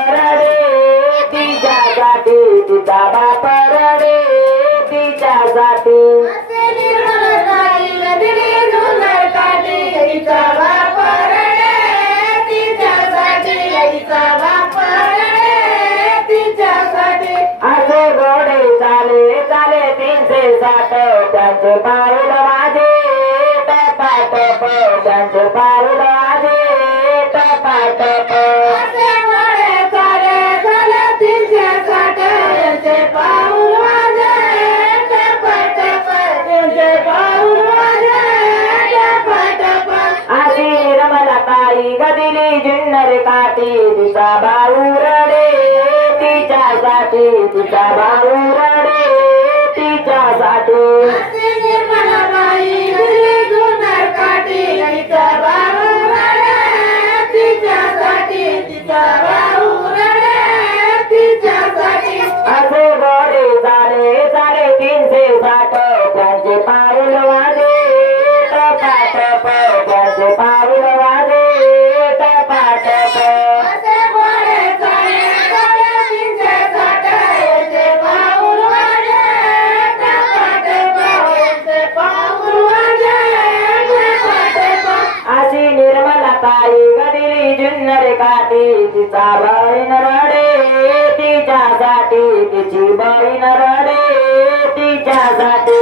रडे तिच्यासाठी तिचा बाप रडे तिच्यासाठी असे घोडे चाले चाले 360 त्यांचे पाऊल माझे टपाटप त्यांचे पाऊल माझे टपाटप अशी निर्मलताई गदिली जुन्नर काठी तिचा बाळू रडे तिच्यासाठी तिचा बाळू रडे तिच्यासाठी असे घोडे चाले चाले 360 त्यांचे पाऊल वाजे टपाटप त्यांचे पाऊल वाजे टपाटप अशी निर्मलताई गदिली जुन्नर काठी तिचा बहीण रडे तिच्यासाठी तिची बहीण रडे तिच्यासाठी